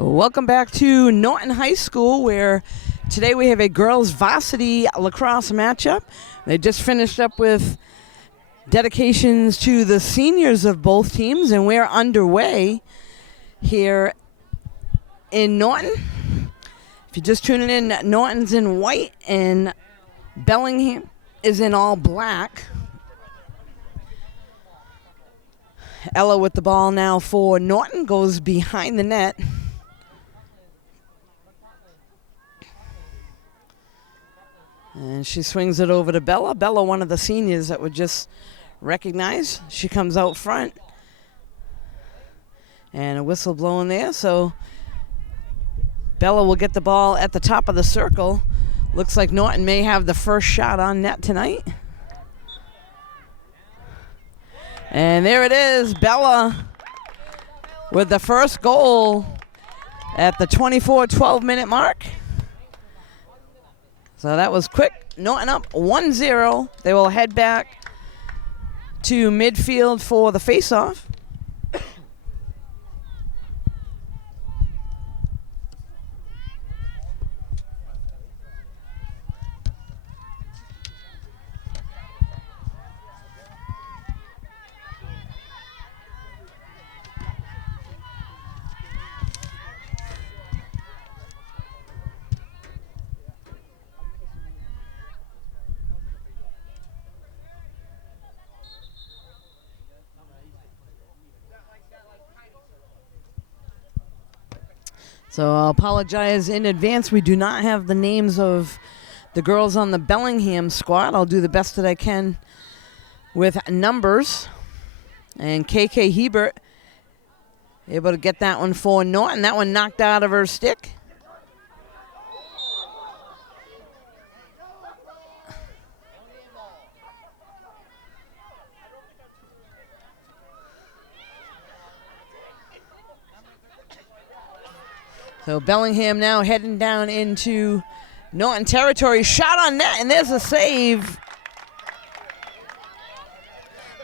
Welcome back to Norton High School, where today we have a girls varsity lacrosse matchup. They just finished up with dedications to the seniors of both teams, and we're underway here in Norton. If you're just tuning in, Norton's in white and Bellingham is in all black. Ella with the ball now for Norton, goes behind the net. And she swings it over to Bella. Bella, one of the seniors that would just recognize. She comes out front. And a whistle blowing there. So Bella will get the ball at the top of the circle. Looks like Norton may have the first shot on net tonight. And there it is, Bella with the first goal at the 24-12 minute mark. So that was quick. Norton up 1-0. They will head back to midfield for the faceoff. So I'll apologize in advance. We do not have the names of the girls on the Bellingham squad. I'll do the best that I can with numbers. And KK Hebert able to get that one for Norton. That one knocked out of her stick. So Bellingham now heading down into Norton territory. Shot on net, and there's a save.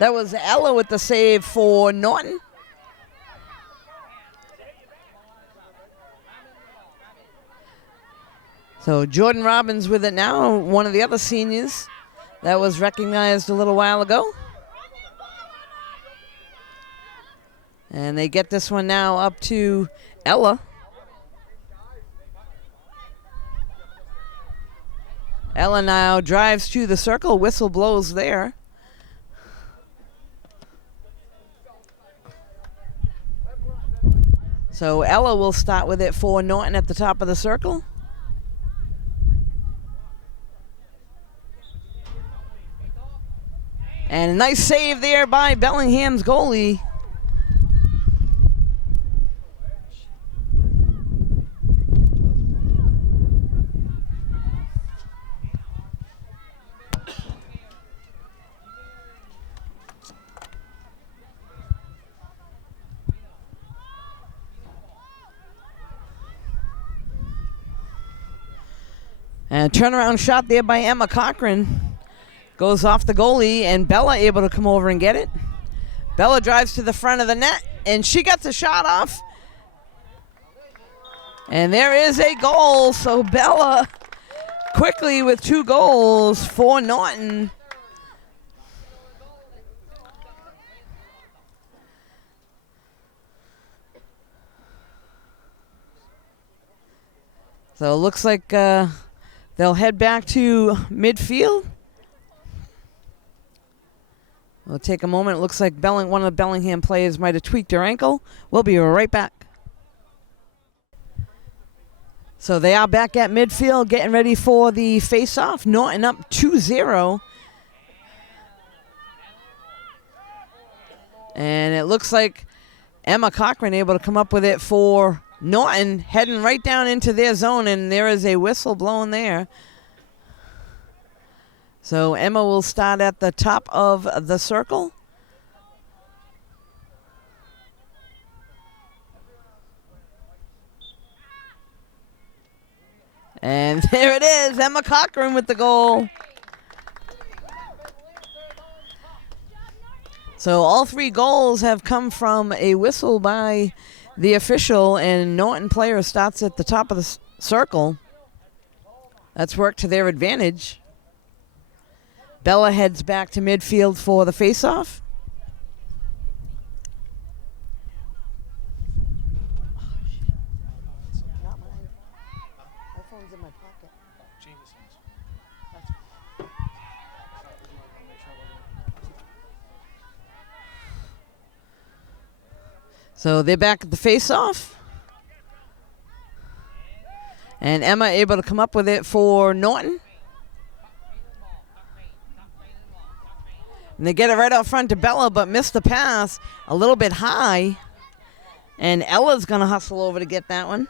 That was Ella with the save for Norton. So Jordan Robbins with it now, one of the other seniors that was recognized a little while ago. And they get this one now up to Ella. Ella now drives to the circle. Whistle blows there. So Ella will start with it for Norton at the top of the circle. And a nice save there by Bellingham's goalie. And a turnaround shot there by Emma Cochran. Goes off the goalie, and Bella able to come over and get it. Bella drives to the front of the net, and she gets a shot off. And there is a goal. So Bella quickly with 2 goals for Norton. So it looks like they'll head back to midfield. We'll take a moment. It looks like one of the Bellingham players might have tweaked her ankle. We'll be right back. So they are back at midfield, getting ready for the face-off. Norton up 2-0. And it looks like Emma Cochran able to come up with it for Norton, heading right down into their zone, and there is a whistle blown there. So Emma will start at the top of the circle. And there it is, Emma Cochran with the goal. So all 3 goals have come from a whistle by the official, and Norton player starts at the top of the circle. That's worked to their advantage. Bella heads back to midfield for the faceoff. So they're back at the face-off. And Emma able to come up with it for Norton. And they get it right out front to Bella, but missed the pass a little bit high. And Ella's going to hustle over to get that one.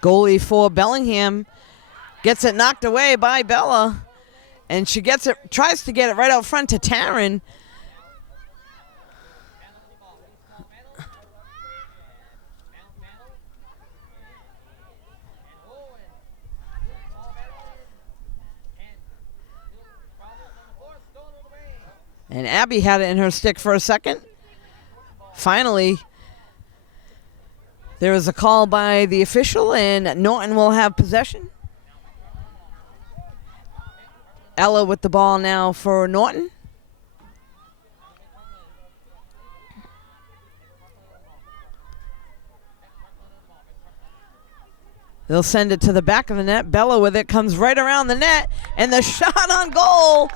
Goalie for Bellingham gets it knocked away by Bella, and she tries to get it right out front to Taryn. And Abby had it in her stick for a second. Finally, there was a call by the official, and Norton will have possession. Ella with the ball now for Norton. They'll send it to the back of the net. Bella with it, comes right around the net, and the shot on goal.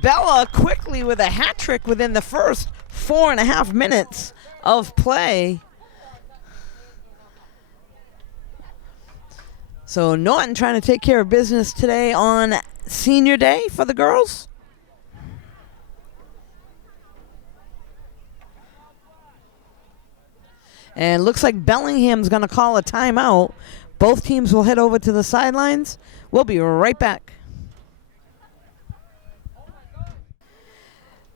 Bella quickly with a hat trick within the first 4.5 minutes of play. So Norton trying to take care of business today on senior day for the girls. And looks like Bellingham's going to call a timeout. Both teams will head over to the sidelines. We'll be right back.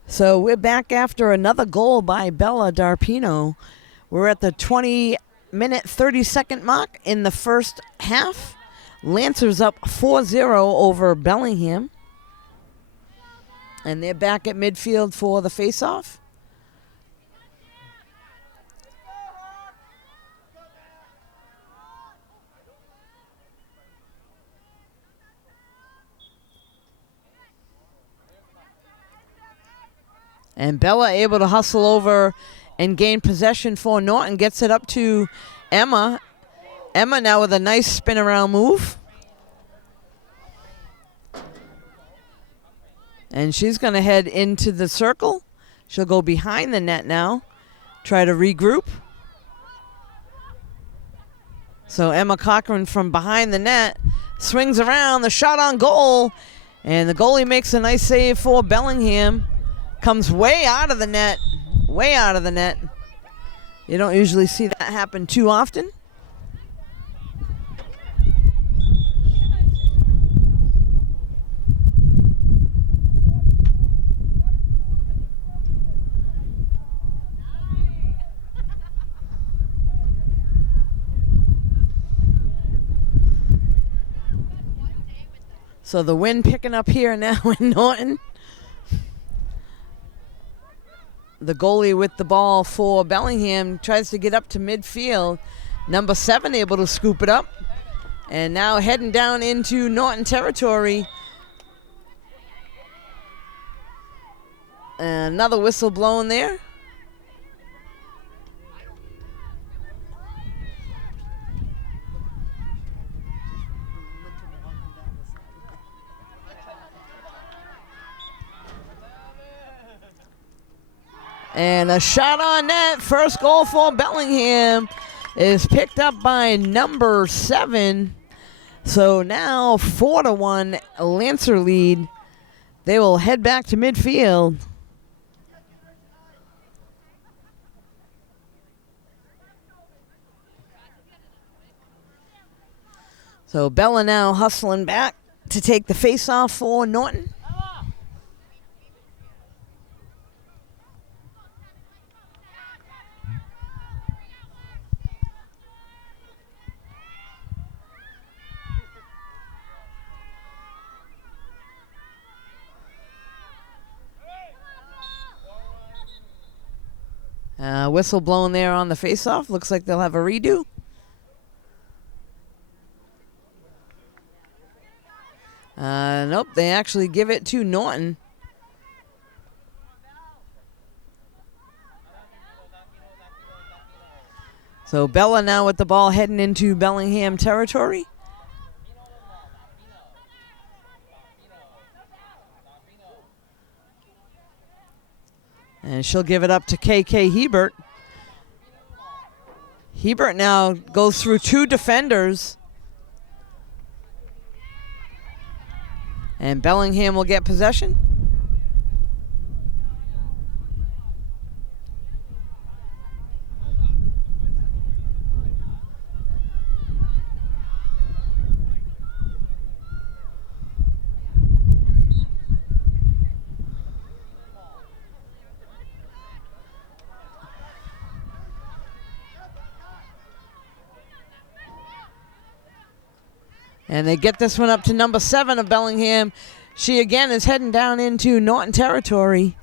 So we're back after another goal by Bella Darpino. We're at the 20-minute, 30-second mark in the first half. Lancers up 4-0 over Bellingham. And they're back at midfield for the faceoff. And Bella able to hustle over and gain possession for Norton. Gets it up to Emma. Emma now with a nice spin around move. And she's going to head into the circle. She'll go behind the net now. Try to regroup. So Emma Cochran from behind the net swings around. The shot on goal. And the goalie makes a nice save for Bellingham. Comes way out of the net. Way out of the net. You don't usually see that happen too often. So the wind picking up here now in Norton. The goalie with the ball for Bellingham tries to get up to midfield. Number 7 able to scoop it up. And now heading down into Norton territory. Another whistle blown there. And a shot on net. First goal for Bellingham is picked up by number 7. So now 4-1 Lancer lead. They will head back to midfield. So Bella now hustling back to take the face-off for Norton. Whistle blown there on the face-off. Looks like they'll have a redo. Nope, they actually give it to Norton. So Bella now with the ball heading into Bellingham territory. And she'll give it up to KK Hebert. Hebert now goes through two defenders. And Bellingham will get possession. And they get this one up to number 7 of Bellingham. She again is heading down into Norton territory.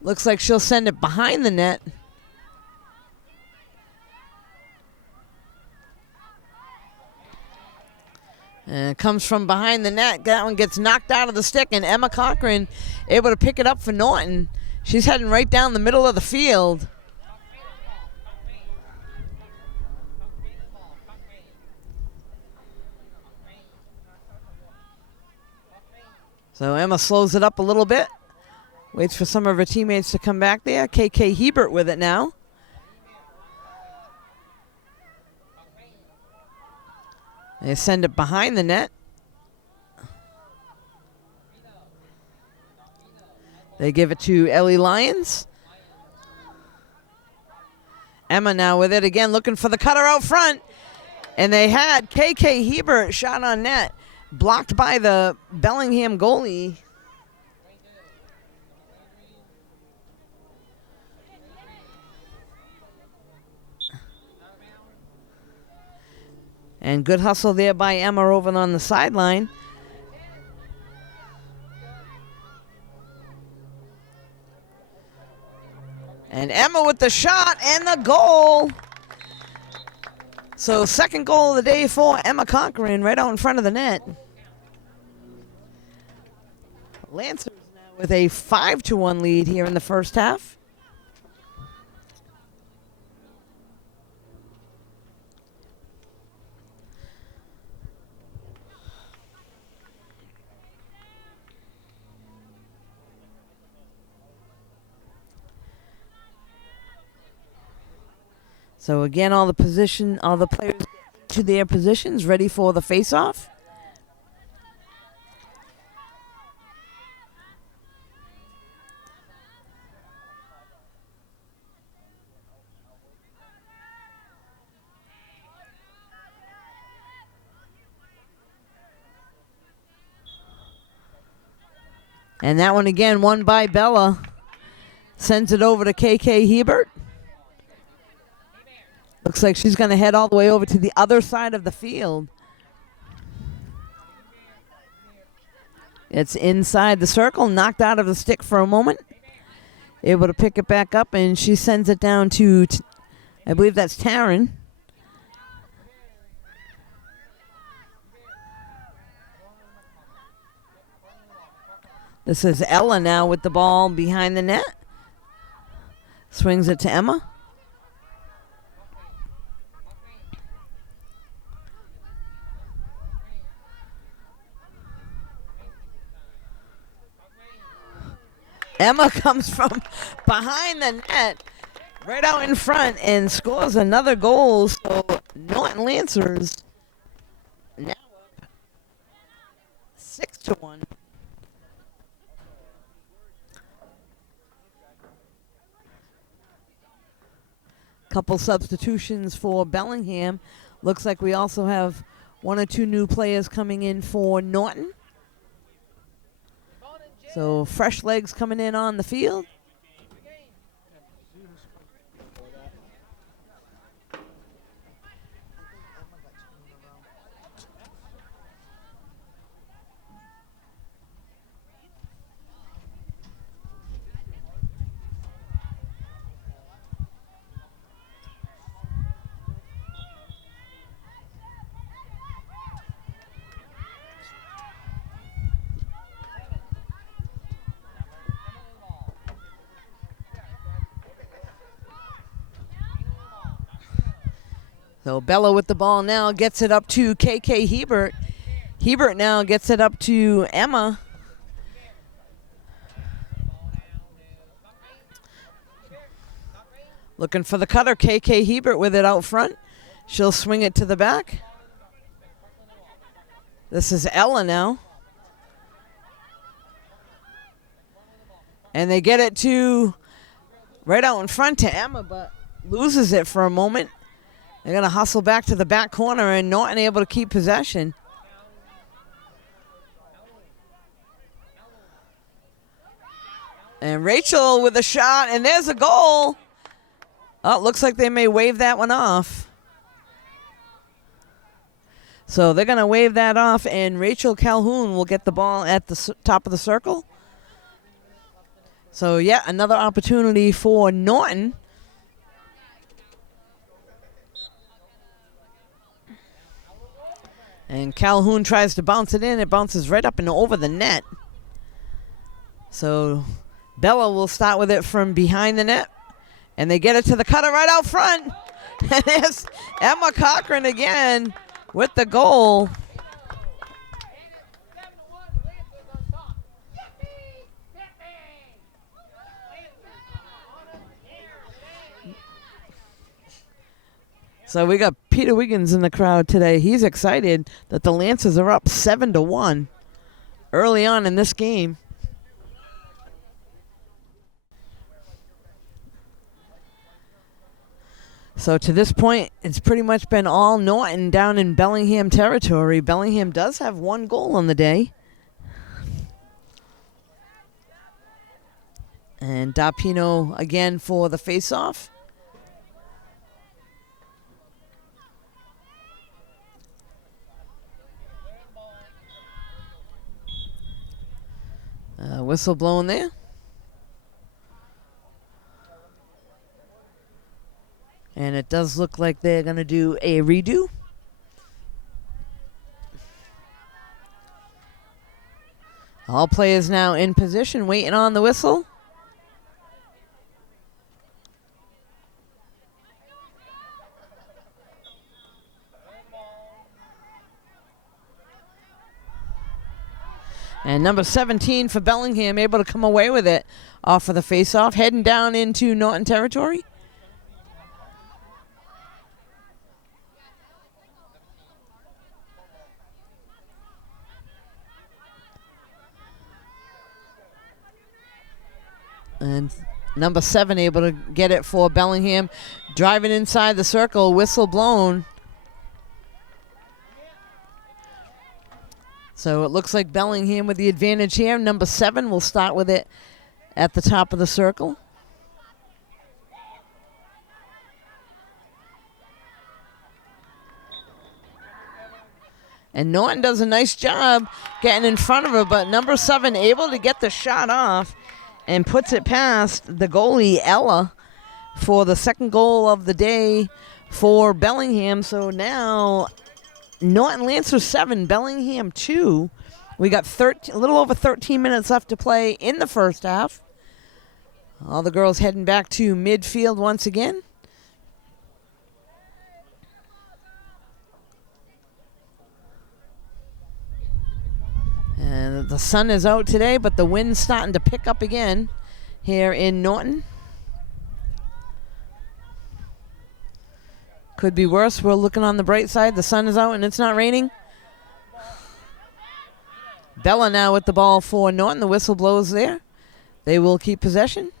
Looks like she'll send it behind the net. And it comes from behind the net. That one gets knocked out of the stick, and Emma Cochran able to pick it up for Norton. She's heading right down the middle of the field. So Emma slows it up a little bit. Waits for some of her teammates to come back there. KK Hebert with it now. They send it behind the net. They give it to Ellie Lyons. Emma now with it again, looking for the cutter out front. And they had KK Hebert shot on net. Blocked by the Bellingham goalie. And good hustle there by Emma over on the sideline. And Emma with the shot and the goal. So second goal of the day for Emma Cochran right out in front of the net. Lancers now with a 5-1 lead here in the first half. So again, all the players to their positions, ready for the face-off. And that one again, won by Bella. Sends it over to KK Hebert. Looks like she's going to head all the way over to the other side of the field. It's inside the circle, knocked out of the stick for a moment. Able to pick it back up, and she sends it down to, I believe that's Taryn. This is Ella now with the ball behind the net. Swings it to Emma. Emma comes from behind the net, right out in front, and scores another goal. So Norton Lancers now up 6-1. Couple substitutions for Bellingham. Looks like we also have 1 or 2 new players coming in for Norton. So fresh legs coming in on the field. So Bella with the ball now gets it up to KK Hebert. Hebert now gets it up to Emma. Looking for the cutter, KK Hebert with it out front. She'll swing it to the back. This is Ella now. And they get it to right out in front to Emma, but loses it for a moment. They're going to hustle back to the back corner, and Norton able to keep possession. And Rachel with a shot, and there's a goal. Oh, looks like they may wave that one off. So they're going to wave that off, and Rachel Calhoun will get the ball at the top of the circle. So, yeah, another opportunity for Norton. And Calhoun tries to bounce it in. It bounces right up and over the net. So Bella will start with it from behind the net. And they get it to the cutter right out front. And it's Emma Cochran again with the goal. So we got Peter Wiggins in the crowd today. He's excited that the Lancers are up 7-1 early on in this game. So to this point, it's pretty much been all Norton down in Bellingham territory. Bellingham does have one goal on the day. And Dapino again for the face-off. Whistle blown there. And it does look like they're going to do a redo. All players now in position, waiting on the whistle. And number 17 for Bellingham, able to come away with it off of the face-off, heading down into Norton territory. And number 7 able to get it for Bellingham. Driving inside the circle, whistle blown. So it looks like Bellingham with the advantage here. Number 7 will start with it at the top of the circle. And Norton does a nice job getting in front of her, but number 7 able to get the shot off and puts it past the goalie, Ella, for the second goal of the day for Bellingham. So now Norton Lancers 7, Bellingham 2. We got a little over 13 minutes left to play in the first half. All the girls heading back to midfield once again. And the sun is out today, but the wind's starting to pick up again here in Norton. Could be worse. We're looking on the bright side. The sun is out and it's not raining. Bella now with the ball for Norton. The whistle blows there. They will keep possession.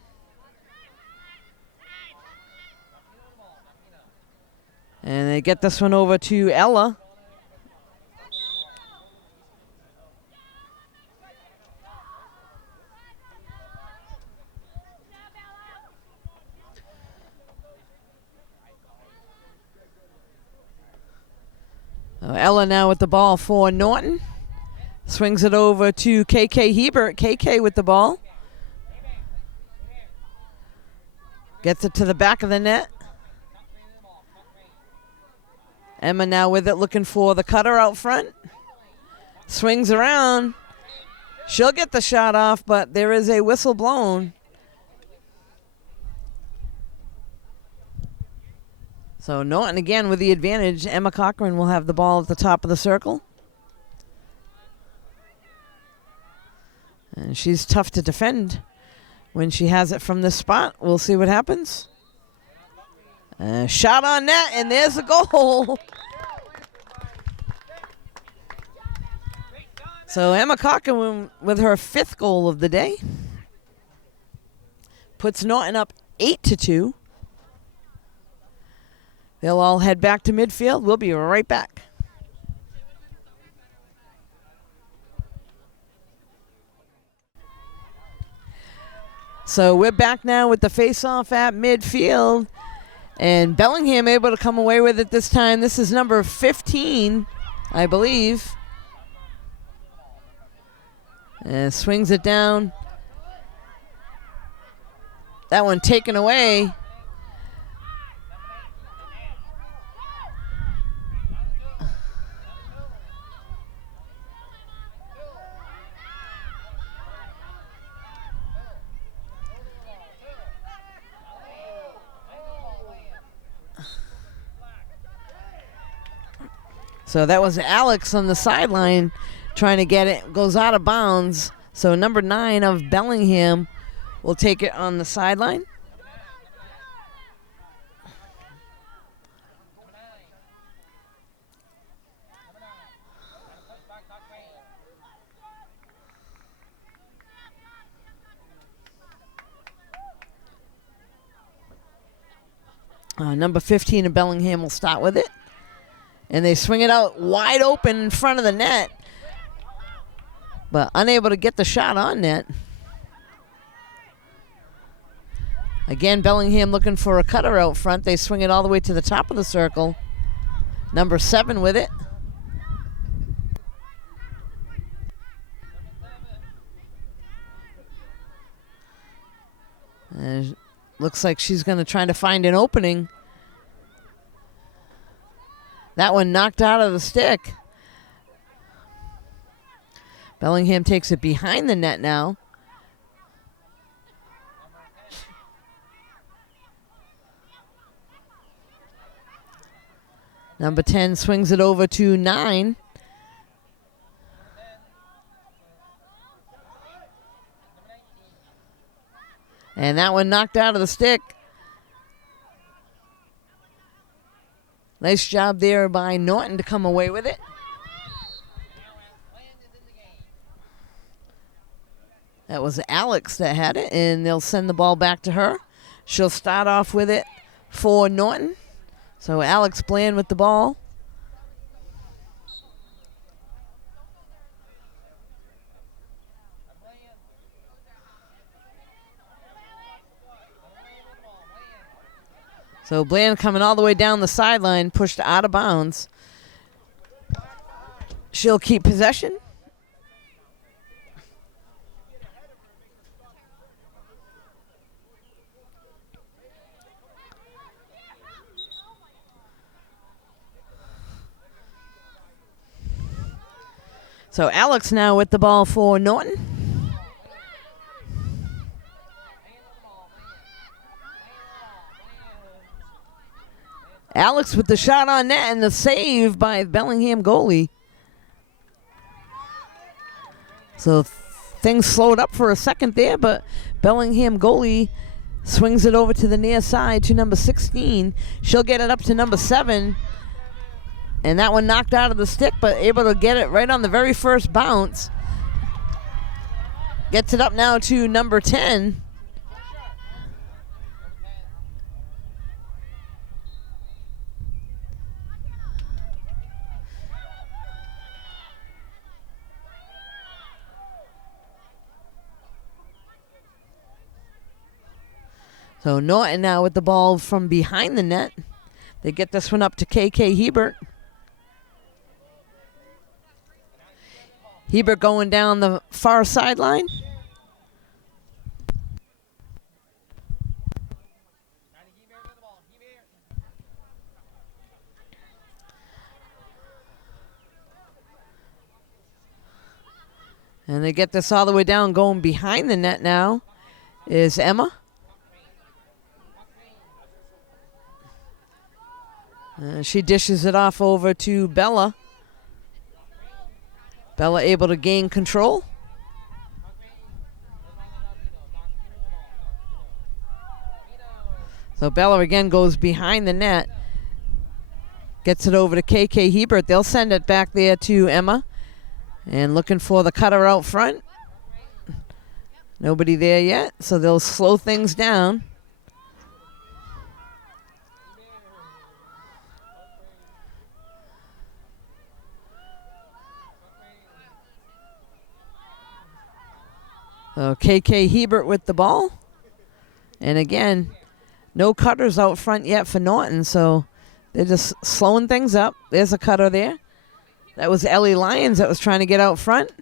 And they get this one over to Ella. Ella now with the ball for Norton. Swings it over to KK Hebert. KK with the ball. Gets it to the back of the net. Emma now with it, looking for the cutter out front. Swings around. She'll get the shot off, but there is a whistle blown. So Norton again with the advantage. Emma Cochran will have the ball at the top of the circle. And she's tough to defend when she has it from this spot. We'll see what happens. Shot on net, and there's a goal. So Emma Cochran with her 5th goal of the day puts Norton up 8-2. They'll all head back to midfield. We'll be right back. So we're back now with the face-off at midfield. And Bellingham able to come away with it this time. This is number 15, I believe. And swings it down. That one taken away. So that was Alex on the sideline trying to get it. Goes out of bounds. So number 9 of Bellingham will take it on the sideline. Number 15 of Bellingham will start with it. And they swing it out wide open in front of the net, but unable to get the shot on net. Again, Bellingham looking for a cutter out front. They swing it all the way to the top of the circle. Number 7 with it. And looks like she's going to try to find an opening. That one knocked out of the stick. Bellingham takes it behind the net now. Number 10 swings it over to 9. And that one knocked out of the stick. Nice job there by Norton to come away with it. That was Alex that had it, and they'll send the ball back to her. She'll start off with it for Norton. So Alex Bland with the ball. So Bland coming all the way down the sideline, pushed out of bounds. She'll keep possession. So Alex now with the ball for Norton. Alex with the shot on net and the save by Bellingham goalie. So things slowed up for a second there, but Bellingham goalie swings it over to the near side to number 16. She'll get it up to number 7. And that one knocked out of the stick, but able to get it right on the very first bounce. Gets it up now to number 10. So Norton now with the ball from behind the net. They get this one up to KK Hebert. Hebert going down the far sideline. And they get this all the way down. Going behind the net now is Emma. She dishes it off over to Bella. Bella able to gain control. So Bella again goes behind the net. Gets it over to KK Hebert. They'll send it back there to Emma. And looking for the cutter out front. Nobody there yet, so they'll slow things down. So KK Hebert with the ball. And again, no cutters out front yet for Norton, so they're just slowing things up. There's a cutter there. That was Ellie Lyons that was trying to get out front.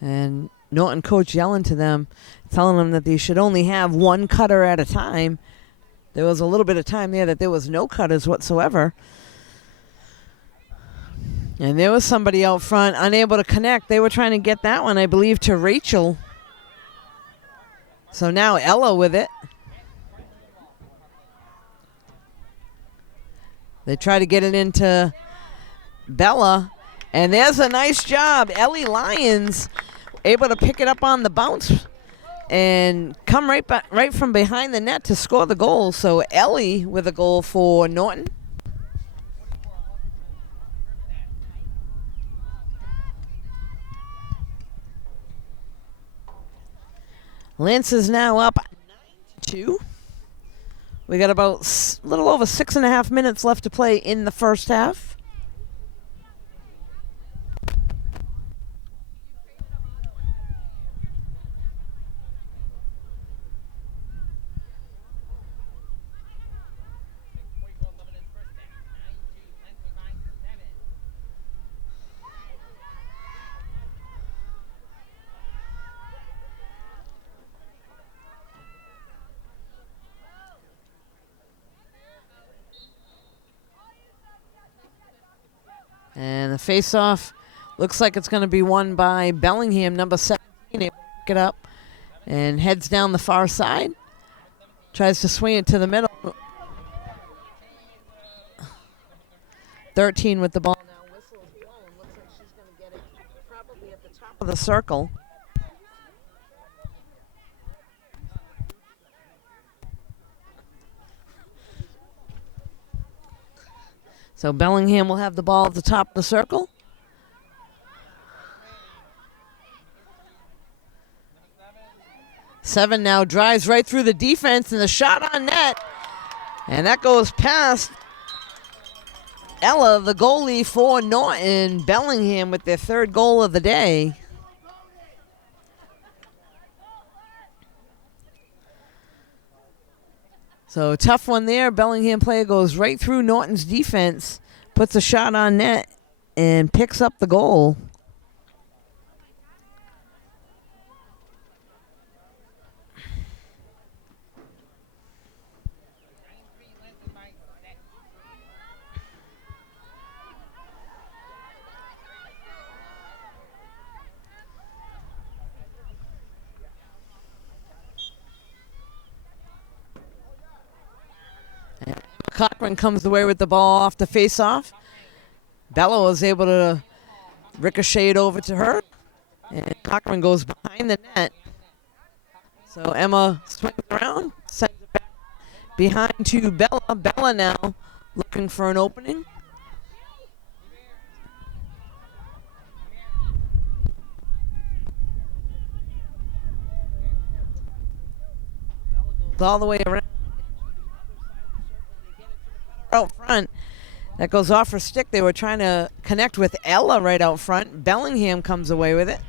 And Norton coach yelling to them, telling them that they should only have one cutter at a time. There was a little bit of time there that there was no cutters whatsoever. And there was somebody out front unable to connect. They were trying to get that one, I believe, to Rachel. So now Ella with it. They try to get it into Bella. And there's a nice job. Ellie Lyons able to pick it up on the bounce and come right from behind the net to score the goal. So Ellie with a goal for Norton. Lance is now up 9-2. We got about a little over 6.5 minutes left to play in the first half. And the face-off looks like it's going to be won by Bellingham, number 17. Able to pick it up and heads down the far side. Tries to swing it to the middle. 13 with the ball now. Whistle is blown. Looks like she's going to get it probably at the top of the circle. So Bellingham will have the ball at the top of the circle. Seven now drives right through the defense and the shot on net. And that goes past Ella, the goalie for Norton. Bellingham with their third goal of the day. So tough one there. Bellingham player goes right through Norton's defense, puts a shot on net, and picks up the goal. Cochran comes away with the ball off the face-off. Bella was able to ricochet it over to her. And Cochran goes behind the net. So Emma swings around, sends it back behind to Bella. Bella now looking for an opening. Goes all the way around. Out front. That goes off her stick. They were trying to connect with Ella right out front. Bellingham comes away with it.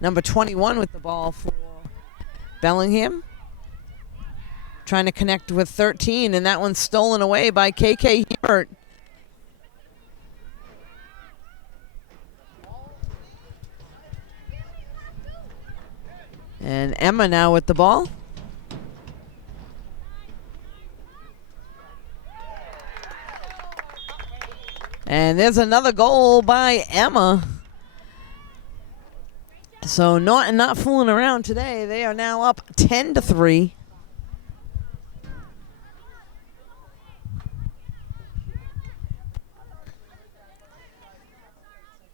Number 21 with the ball for Bellingham. Trying to connect with 13, and that one's stolen away by KK Hebert. And Emma now with the ball. And there's another goal by Emma. So Norton not fooling around today. They are now up 10-3.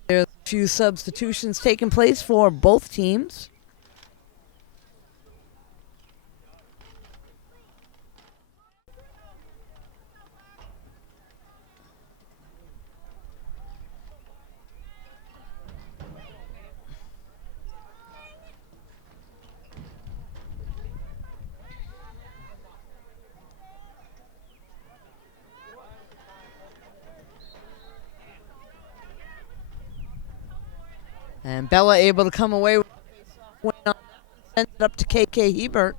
There's a few substitutions taking place for both teams. And Bella able to come away with send it up to KK Hebert.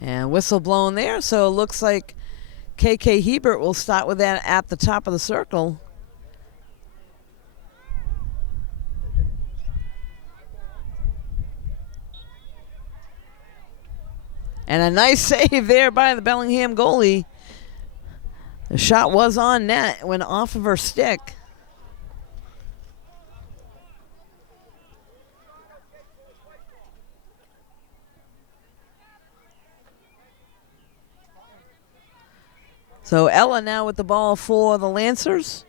And whistle blown there, so it looks like KK Hebert will start with that at the top of the circle. And a nice save there by the Bellingham goalie. The shot was on net, went off of her stick. So Ella now with the ball for the Lancers.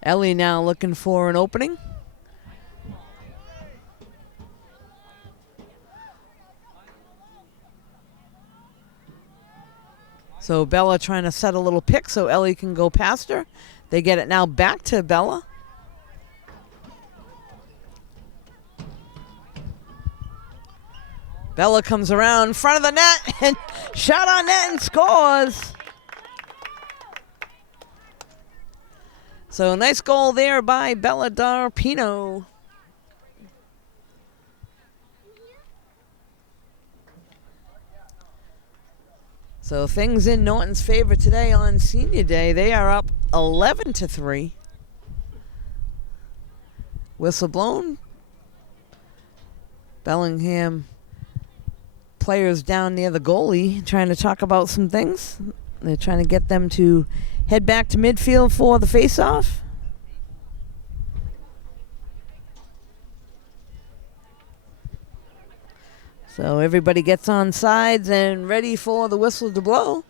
Ellie now looking for an opening. So Bella trying to set a little pick so Ellie can go past her. They get it now back to Bella. Bella comes around in front of the net and shot on net and scores. So nice goal there by Bella Darpino. So things in Norton's favor today on Senior Day. They are up 11-3. Whistle blown. Bellingham players down near the goalie trying to talk about some things. They're trying to get them to head back to midfield for the face-off. So everybody gets on sides and ready for the whistle to blow.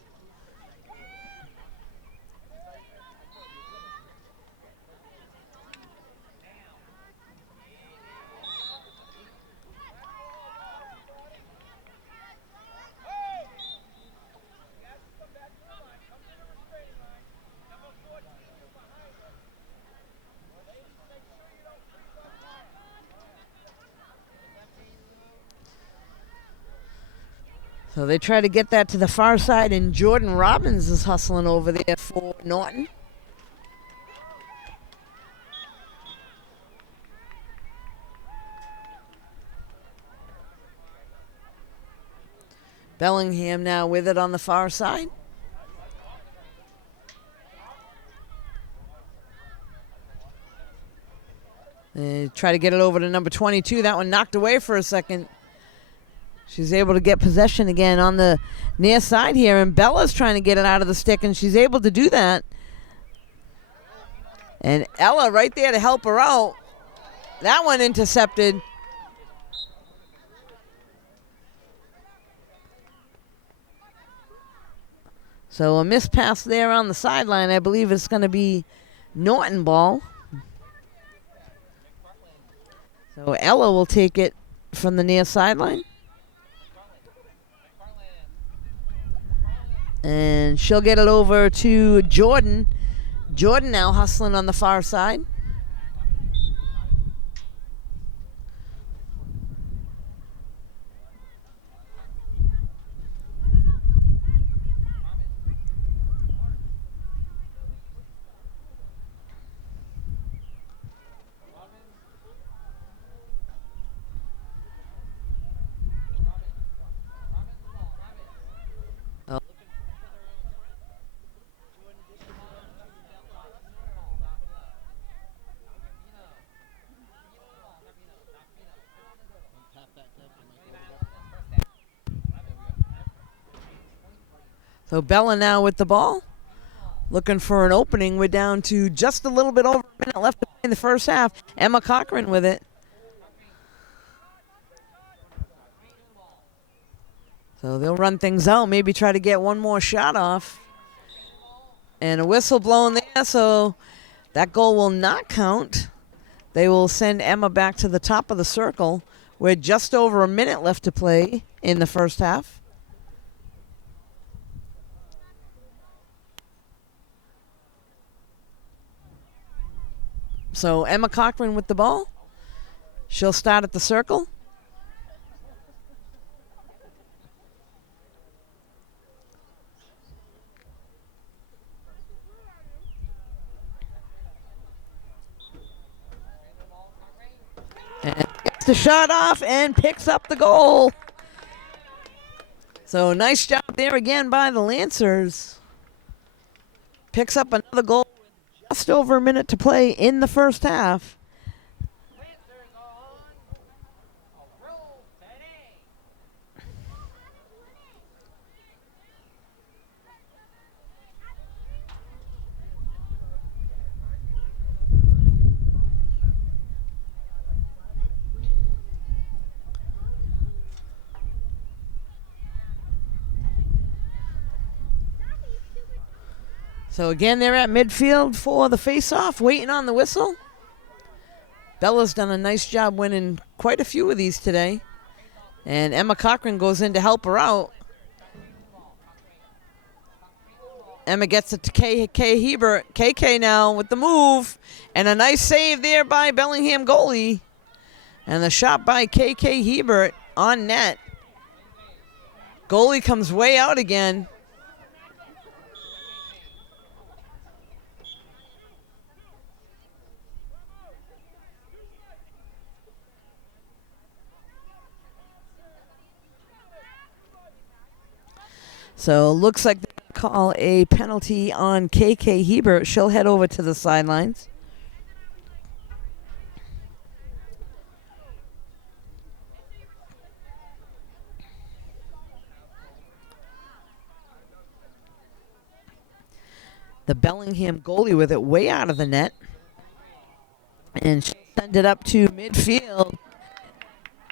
So they try to get that to the far side, and Jordan Robbins is hustling over there for Norton. Bellingham now with it on the far side. They try to get it over to number 22. That one knocked away for a second. She's able to get possession again on the near side here, and Bella's trying to get it out of the stick, and she's able to do that. And Ella right there to help her out. That one intercepted. So a missed pass there on the sideline. I believe it's going to be Norton ball. So Ella will take it from the near sideline. And she'll get it over to Jordan. Jordan now hustling on the far side. So Bella now with the ball, looking for an opening. We're down to just a little bit over a minute left in the first half. Emma Cochran with it. So they'll run things out, maybe try to get one more shot off. And a whistle blown there, so that goal will not count. They will send Emma back to the top of the circle. We're just over a minute left to play in the first half. So Emma Cochran with the ball. She'll start at the circle. And gets the shot off and picks up the goal. So nice job there again by the Lancers. Picks up another goal. Just over a minute to play in the first half. So again, they're at midfield for the face-off, waiting on the whistle. Bella's done a nice job winning quite a few of these today. And Emma Cochran goes in to help her out. Emma gets it to KK Hebert. KK now with the move. And a nice save there by Bellingham goalie. And the shot by KK Hebert on net. Goalie comes way out again. So looks like they call a penalty on KK Hebert. She'll head over to the sidelines. The Bellingham goalie with it way out of the net. And she'll send it up to midfield.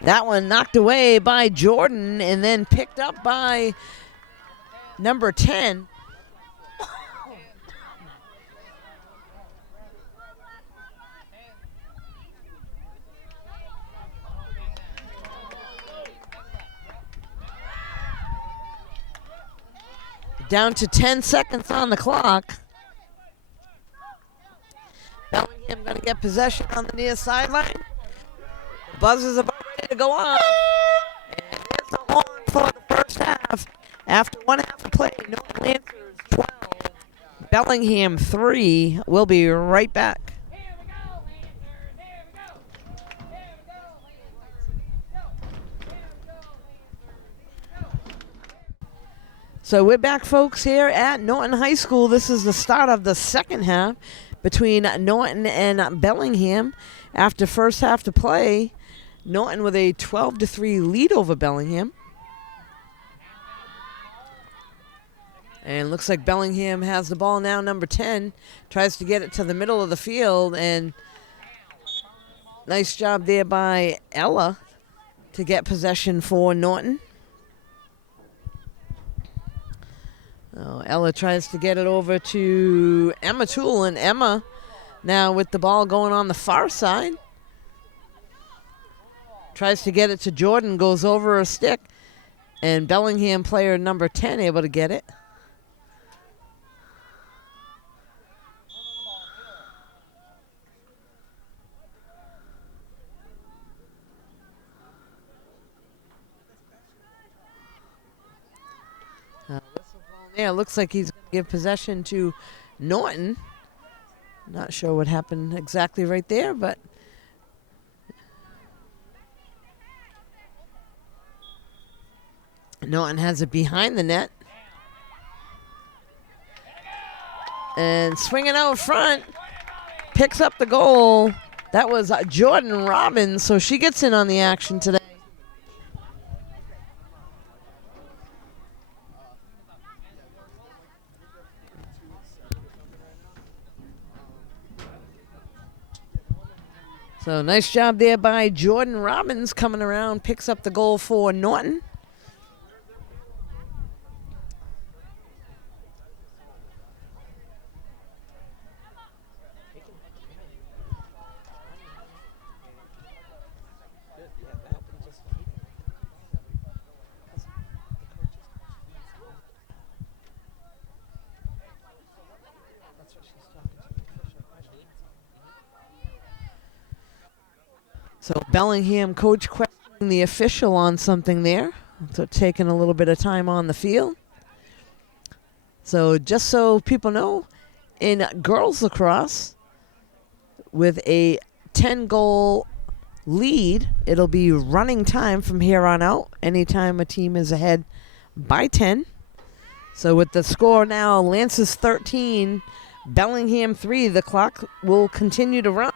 That one knocked away by Jordan and then picked up by number 10. Down to 10 seconds on the clock. Bellingham going to get possession on the near sideline. Buzzer's about ready to go on. And here's the horn for the first half. After 1 half of play, Norton Lancers 12, Bellingham 3. We'll be right back. So we're back, folks, here at Norton High School. This is the start of the second half between Norton and Bellingham. After first half to play, Norton with a 12-3 lead over Bellingham. And looks like Bellingham has the ball now, number 10. Tries to get it to the middle of the field. And nice job there by Ella to get possession for Norton. Oh, Ella tries to get it over to Emma Toole. And Emma now with the ball going on the far side. Tries to get it to Jordan. Goes over a stick. And Bellingham player number 10 able to get it. Yeah, looks like he's going to give possession to Norton. Not sure what happened exactly right there, but Norton has it behind the net. And swinging out front, picks up the goal. That was Jordan Robbins, so she gets in on the action today. So nice job there by Jordan Robbins coming around, picks up the goal for Norton. So Bellingham coach questioning the official on something there. So taking a little bit of time on the field. So just so people know, in girls lacrosse, with a 10-goal lead, it'll be running time from here on out anytime a team is ahead by 10. So with the score now, Lancers 13, Bellingham 3, the clock will continue to run.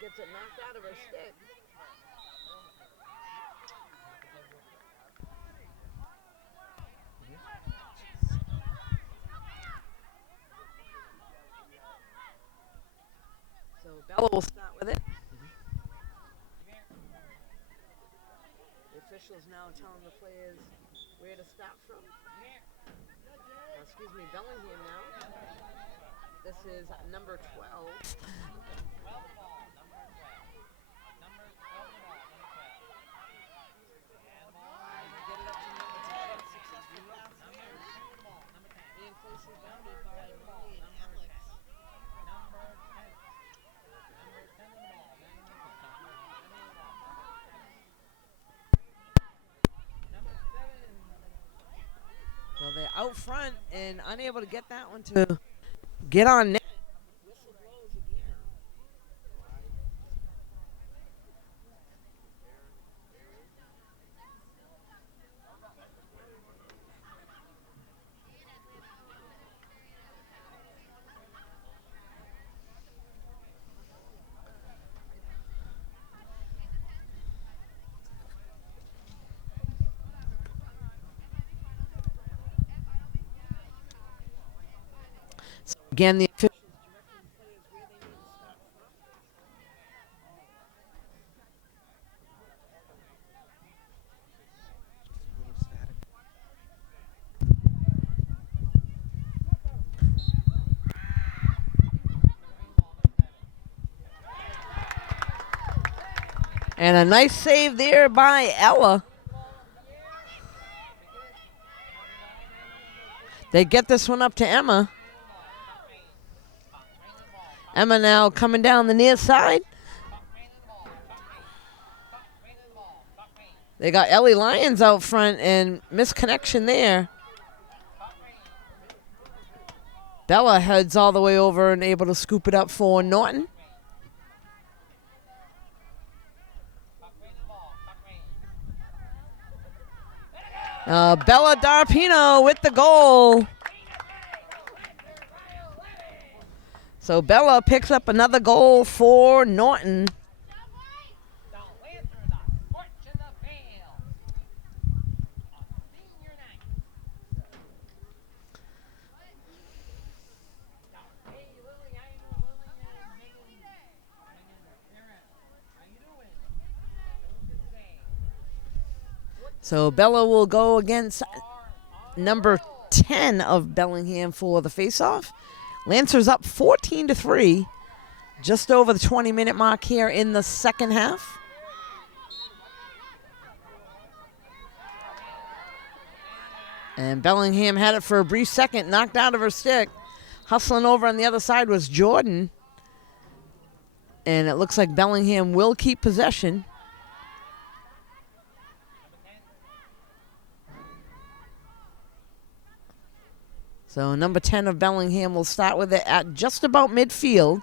Gets it knocked out of her stick. So Bella will start with it. The officials now telling the players where to start from. Excuse me, Bellingham now. This is number 12. So they're out front and unable to get that one to get on net. So again, the officials directing players where they need to start from. And a nice save there by Ella. They get this one up to Emma. Emma now coming down the near side. They got Ellie Lyons out front and misconnection there. Bella heads all the way over and able to scoop it up for Norton. Bella Darpino with the goal. So Bella picks up another goal for Norton. So Bella will go against number 10 of Bellingham for the faceoff. Lancers up 14-3, just over the 20-minute mark here in the second half. And Bellingham had it for a brief second, knocked out of her stick. Hustling over on the other side was Jordan. And it looks like Bellingham will keep possession. So number 10 of Bellingham will start with it at just about midfield.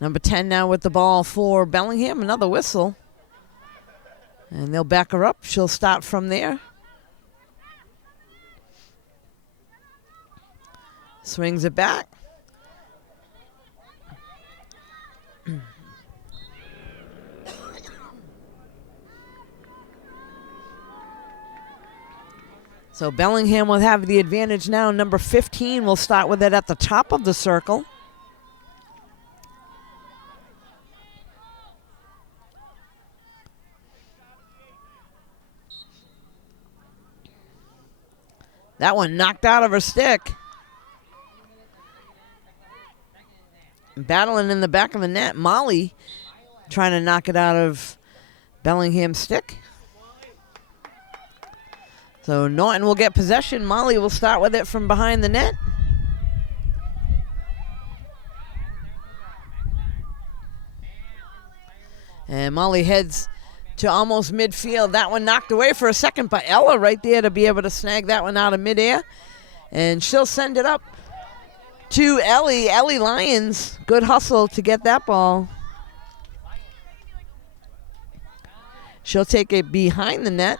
Number 10 now with the ball for Bellingham. Another whistle. And they'll back her up. She'll start from there. Swings it back. So Bellingham will have the advantage now. Number 15 will start with it at the top of the circle. That one knocked out of her stick. Battling in the back of the net. Molly trying to knock it out of Bellingham's stick. So Norton will get possession. Molly will start with it from behind the net. And Molly heads to almost midfield. That one knocked away for a second, but Ella right there to be able to snag that one out of midair. And she'll send it up to Ellie. Ellie Lyons, good hustle to get that ball. She'll take it behind the net.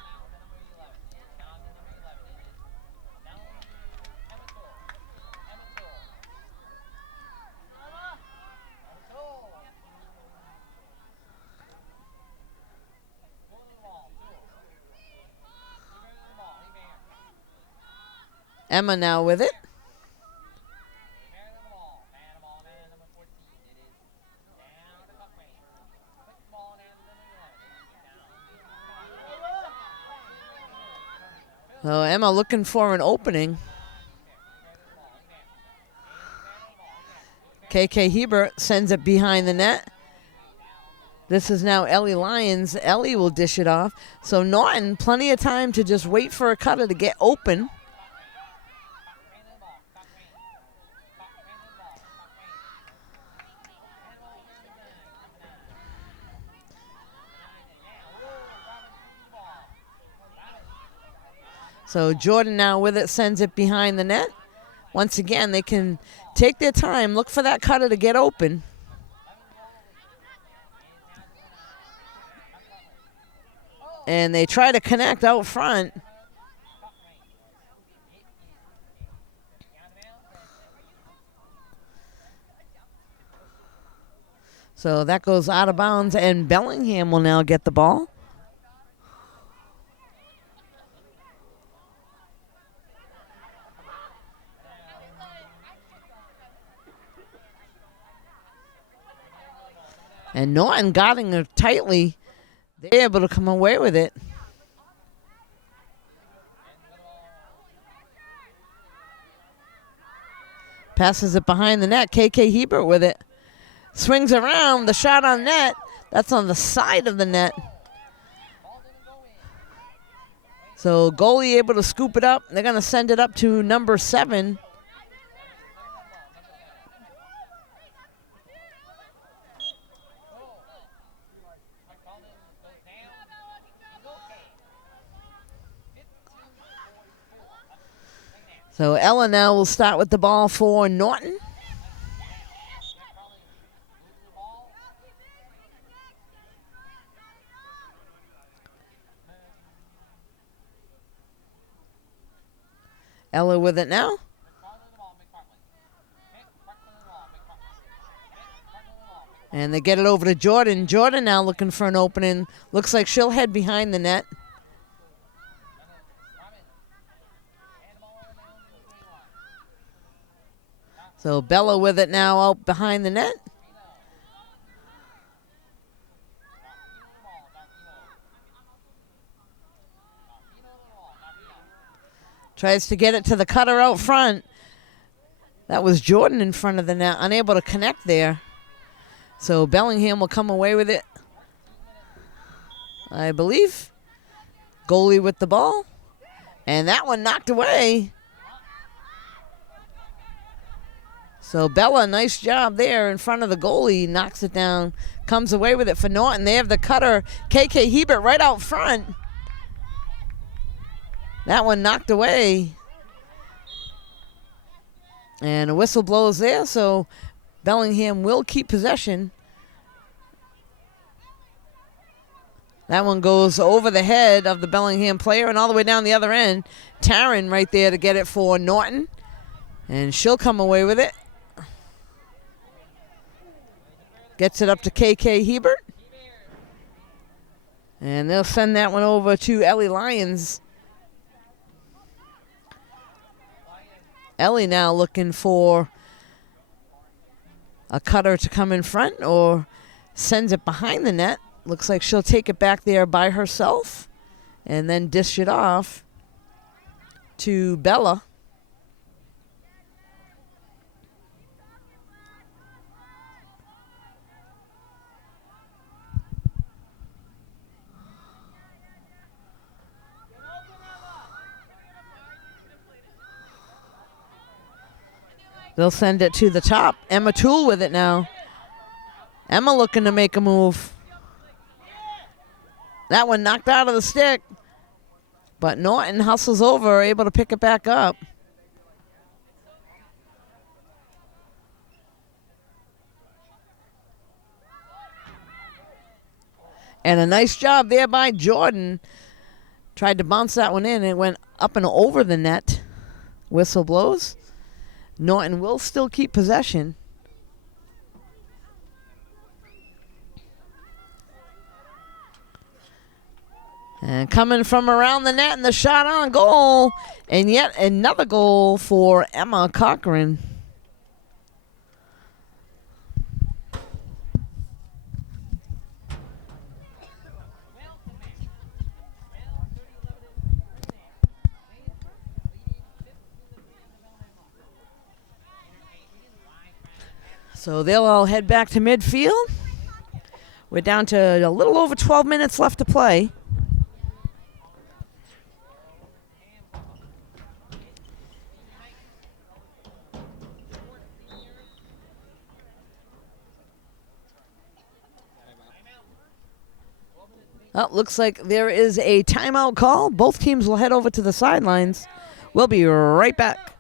Emma now with it. So Emma looking for an opening. KK Hebert sends it behind the net. This is now Ellie Lyons. Ellie will dish it off. So Norton, plenty of time to just wait for a cutter to get open. So Jordan now with it, sends it behind the net. Once again, they can take their time, look for that cutter to get open. And they try to connect out front. So that goes out of bounds, and Bellingham will now get the ball. And Norton guarding her tightly. They're able to come away with it. Passes it behind the net. KK Hebert with it. Swings around. The shot on net. That's on the side of the net. So goalie able to scoop it up. They're going to send it up to number 7. So Ella now will start with the ball for Norton. Ella with it now. And they get it over to Jordan. Jordan now looking for an opening. Looks like she'll head behind the net. So Bella with it now out behind the net. Tries to get it to the cutter out front. That was Jordan in front of the net, unable to connect there. So Bellingham will come away with it, I believe. Goalie with the ball. And that one knocked away. So Bella, nice job there in front of the goalie. Knocks it down, comes away with it for Norton. They have the cutter, KK Hebert, right out front. That one knocked away. And a whistle blows there, so Bellingham will keep possession. That one goes over the head of the Bellingham player and all the way down the other end. Taryn right there to get it for Norton. And she'll come away with it. Gets it up to KK Hebert. And they'll send that one over to Ellie Lyons. Ellie now looking for a cutter to come in front or sends it behind the net. Looks like she'll take it back there by herself and then dish it off to Bella. They'll send it to the top. Emma Toole with it now. Emma looking to make a move. That one knocked out of the stick. But Norton hustles over, able to pick it back up. And a nice job there by Jordan. Tried to bounce that one in, and it went up and over the net. Whistle blows. Norton will still keep possession. And coming from around the net and the shot on goal. And yet another goal for Emma Cochran. So they'll all head back to midfield. We're down to a little over 12 minutes left to play. Oh, looks like there is a timeout call. Both teams will head over to the sidelines. We'll be right back.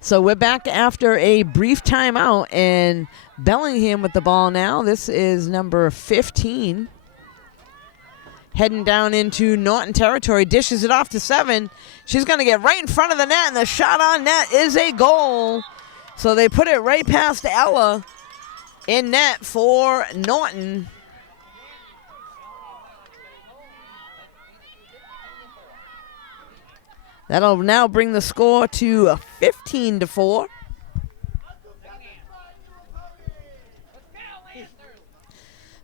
So we're back after a brief timeout, and Bellingham with the ball now. This is number 15. Heading down into Norton territory, dishes it off to 7. She's going to get right in front of the net, and the shot on net is a goal. So they put it right past Ella in net for Norton. That'll now bring the score to 15-4.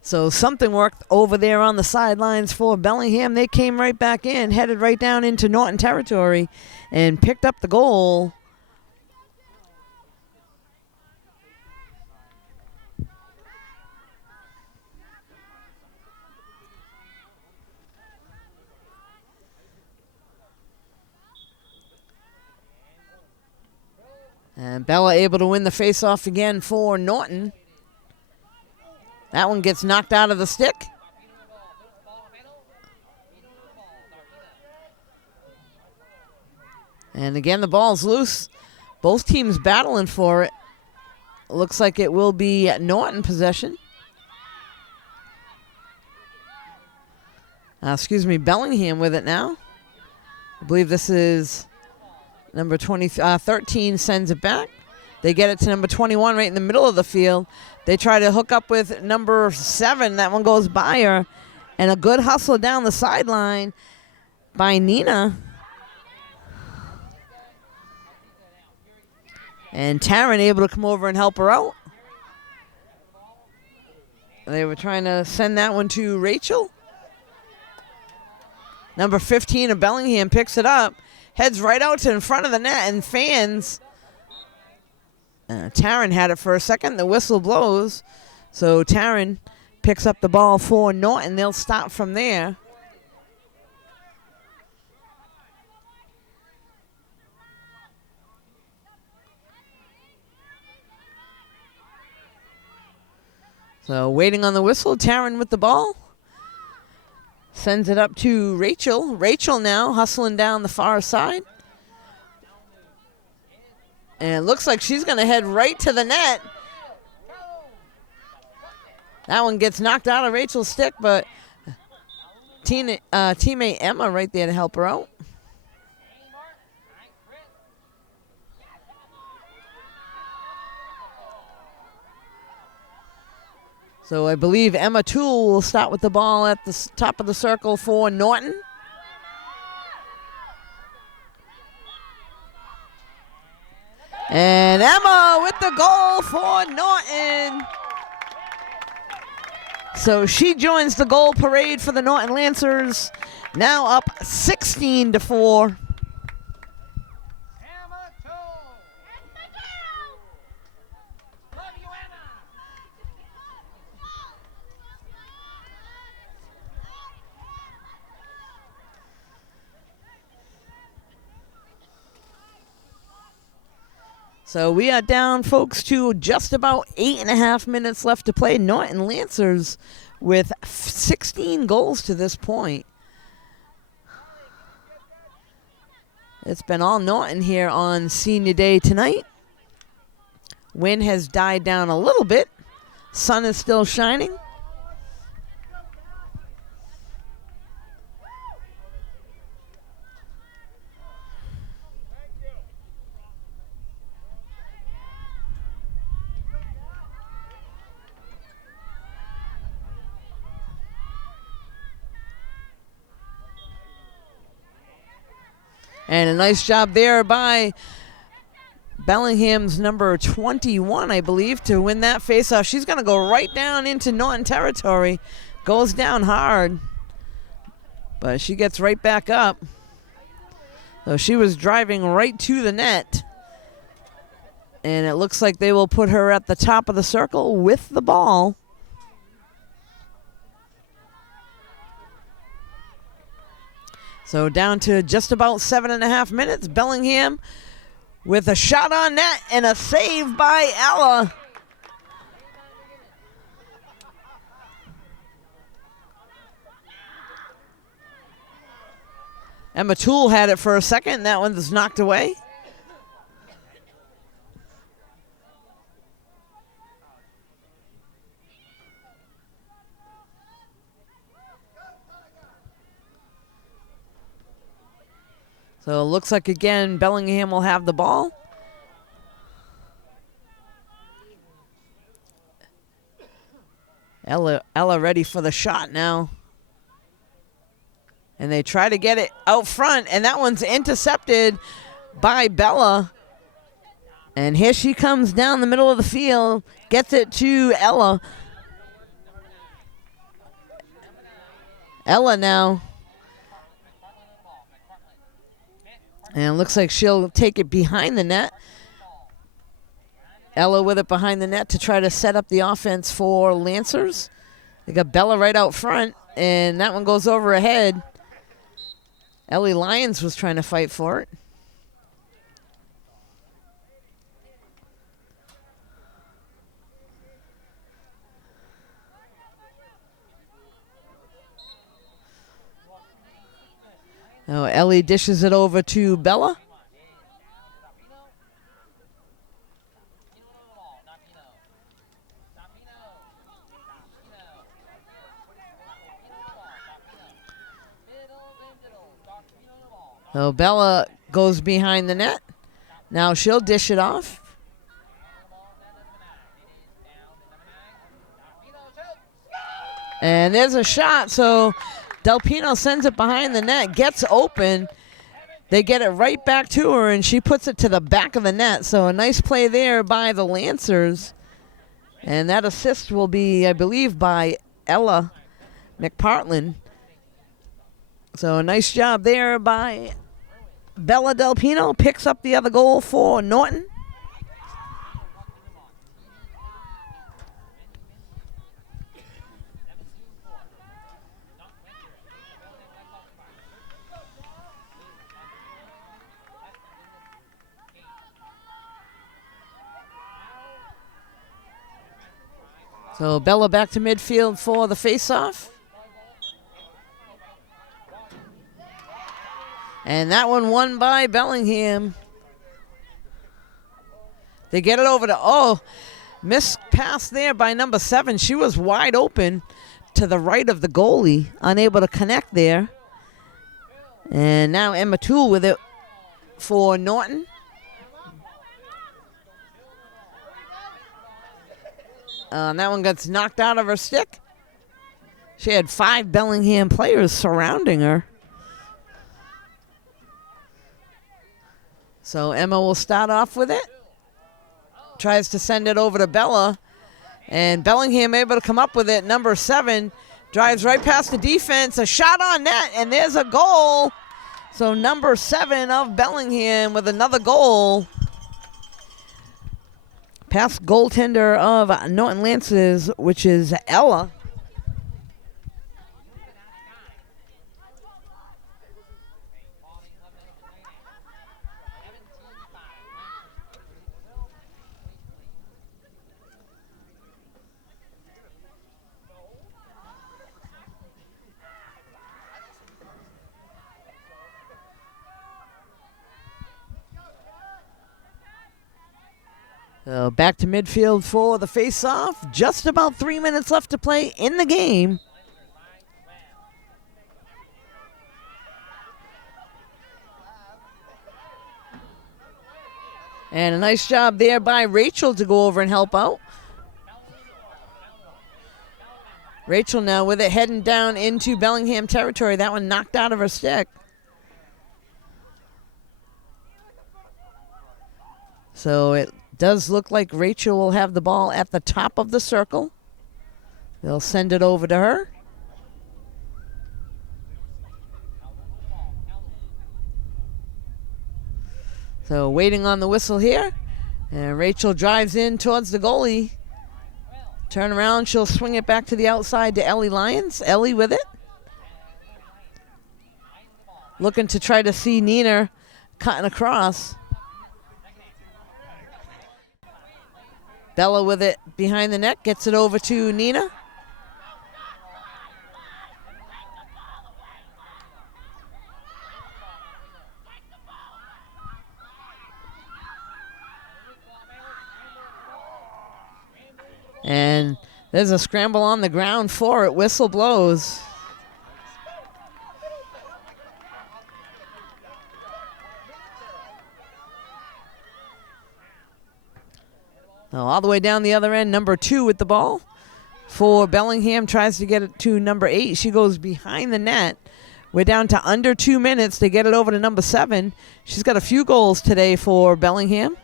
So something worked over there on the sidelines for Bellingham. They came right back in, headed right down into Norton territory, and picked up the goal. And Bella able to win the faceoff again for Norton. That one gets knocked out of the stick. And again, the ball's loose. Both teams battling for it. Looks like it will be Norton possession. Bellingham with it now. I believe this is number 13 sends it back. They get it to number 21 right in the middle of the field. They try to hook up with number 7. That one goes by her. And a good hustle down the sideline by Nina. And Taryn able to come over and help her out. They were trying to send that one to Rachel. Number 15 of Bellingham picks it up. Heads right out to in front of the net and fans. Taryn had it for a second. The whistle blows. So Taryn picks up the ball for Norton. They'll stop from there. So waiting on the whistle. Taryn with the ball. Sends it up to Rachel. Rachel now hustling down the far side. And it looks like she's going to head right to the net. That one gets knocked out of Rachel's stick, but teammate Emma right there to help her out. So I believe Emma Toole will start with the ball at the top of the circle for Norton. And Emma with the goal for Norton. So she joins the goal parade for the Norton Lancers, now up 16-4. So we are down, folks, to just about 8.5 minutes left to play. Norton Lancers with 16 goals to this point. It's been all Norton here on Senior Day tonight. Wind has died down a little bit. Sun is still shining. And a nice job there by Bellingham's number 21, I believe, to win that faceoff. She's going to go right down into Norton territory. Goes down hard. But she gets right back up. So she was driving right to the net. And it looks like they will put her at the top of the circle with the ball. So down to just about 7.5 minutes. Bellingham with a shot on net and a save by Ella. Emma Toole had it for a second. That one was knocked away. So it looks like, again, Bellingham will have the ball. Ella ready for the shot now. And they try to get it out front, and that one's intercepted by Bella. And here she comes down the middle of the field, gets it to Ella. Ella now. And it looks like she'll take it behind the net. Ella with it behind the net to try to set up the offense for Lancers. They got Bella right out front, and that one goes over her head. Ellie Lyons was trying to fight for it. Now Ellie dishes it over to Bella. So Bella goes behind the net. Now she'll dish it off. And there's a shot. So Del Pino sends it behind the net, gets open. They get it right back to her, and she puts it to the back of the net. So a nice play there by the Lancers. And that assist will be, I believe, by Ella McPartland. So a nice job there by Bella Del Pino. Picks up the other goal for Norton. So Bella back to midfield for the faceoff. And that one won by Bellingham. They get it over to, missed pass there by number 7. She was wide open to the right of the goalie, unable to connect there. And now Emma Toole with it for Norton. That one gets knocked out of her stick. She had 5 Bellingham players surrounding her. So Emma will start off with it. Tries to send it over to Bella. And Bellingham able to come up with it. Number 7 drives right past the defense. A shot on net, and there's a goal. So number 7 of Bellingham with another goal. Past goaltender of Norton Lancers, which is Ella. So back to midfield for the face-off. Just about 3 minutes left to play in the game. And a nice job there by Rachel to go over and help out. Rachel now with it heading down into Bellingham territory. That one knocked out of her stick. So it does look like Rachel will have the ball at the top of the circle. They'll send it over to her. So waiting on the whistle here. And Rachel drives in towards the goalie. Turn around, she'll swing it back to the outside to Ellie Lyons. Ellie with it. Looking to try to see Nina cutting across. Bella with it behind the net, gets it over to Nina. And there's a scramble on the ground for it. Whistle blows. Now all the way down the other end, number 2 with the ball for Bellingham. Tries to get it to number 8. She goes behind the net. We're down to under 2 minutes to get it over to number 7. She's got a few goals today for Bellingham.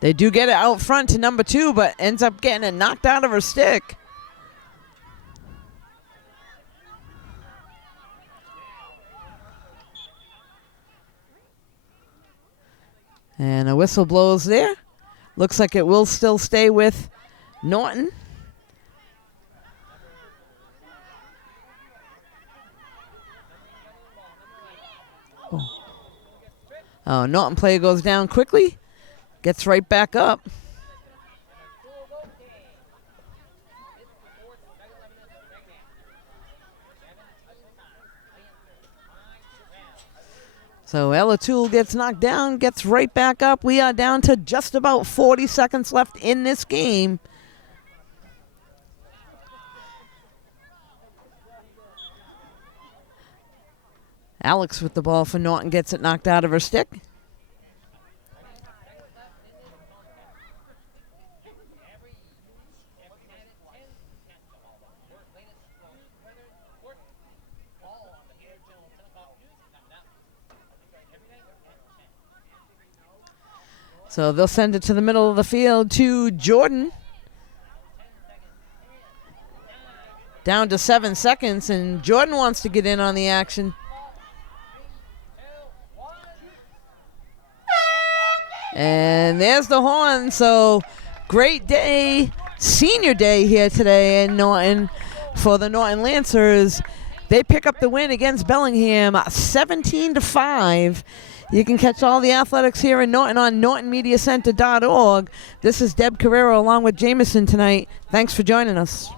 They do get it out front to number 2, but ends up getting it knocked out of her stick. And a whistle blows there. Looks like it will still stay with Norton. Oh, Norton player goes down quickly. Gets right back up. So Ella Toole gets knocked down, gets right back up. We are down to just about 40 seconds left in this game. Alex with the ball for Norton gets it knocked out of her stick. So they'll send it to the middle of the field to Jordan. Down to 7 seconds, and Jordan wants to get in on the action. And there's the horn. So great day, senior day here today in Norton for the Norton Lancers. They pick up the win against Bellingham, 17-5. You can catch all the athletics here in Norton on nortonmediacenter.org. This is Deb Carrero along with Jameson tonight. Thanks for joining us.